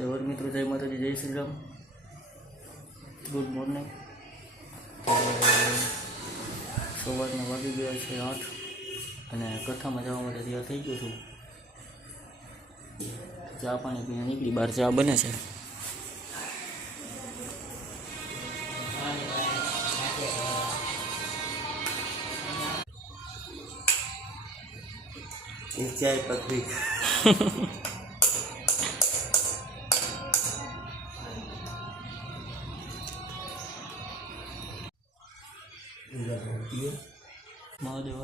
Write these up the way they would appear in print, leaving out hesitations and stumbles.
મહાદેવ મિત્રો, જય માતાજી, જય શ્રી રામ, ગુડ મોર્નિંગ। સવારના વાગી ગયા છે 8 અને કથામાં જવા માટે તૈયાર થઈ ગયો છું। ચા પાણી પીને નીકળી, બહાર ચા બને છે। ચાય પકડી મહાદેવ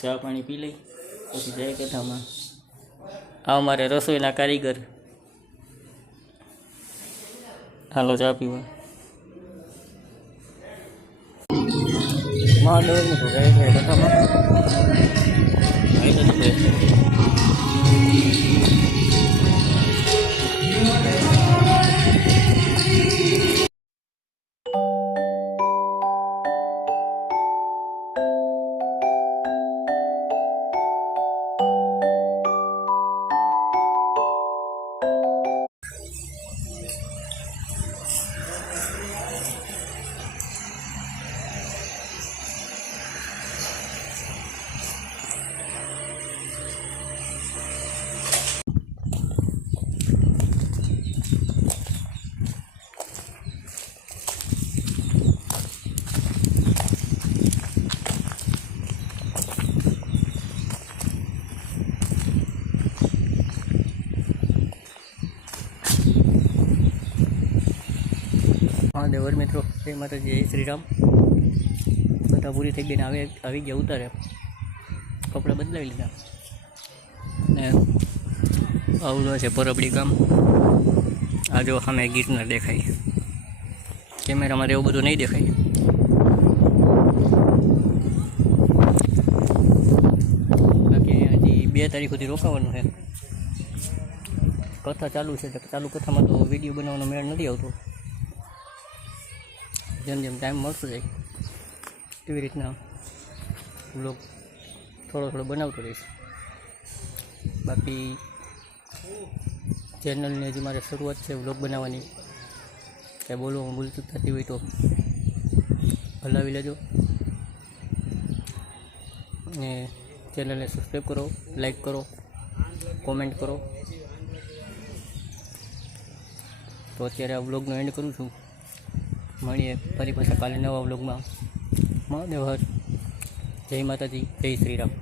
ચા પાણી પી લઈ પછી જાય કથામાં। આ અમારે રસોઈના કારીગર, હાલો ચા પીવા। મહાદેવ તો જાય છે કથામાં। મહાદેવ મિત્રો, જય માતાજી, જય શ્રી રામ। બધા પૂરી થઈ ગઈને આવી ગયા ઉતારે, કપડાં બદલાવી લીધા ને આવડો છે પરબડી ગામ। આ જો સામે ગિરનાર દેખાય, કેમેરામાં એવું બધું નહીં દેખાય। બાકી હજી 2 તારીખ સુધી રોકાવાનું છે। કથા ચાલુ છે, ચાલુ કથામાં તો વિડીયો બનાવવાનો મેળ નથી આવતો। જેમ જેમ ટાઈમ મળતો જાય એવી રીતના વ્લોગ થોડો બનાવતો રહીશ। બાકી ચેનલની હજી મારે શરૂઆત છે વ્લોગ બનાવવાની, કાંઈ બોલવામાં ભૂલચૂક થતી હોય તો હલાવી લેજો ને ચેનલને સબસ્ક્રાઈબ કરો, લાઈક કરો, કોમેન્ટ કરો। તો અત્યારે આ વ્લોગનો એન્ડ કરું છું। મળીએ ફરી પાછા કાલે નવા વ્લોગમાં। મહાદેવ હર, જય માતાજી, જય શ્રી રામ।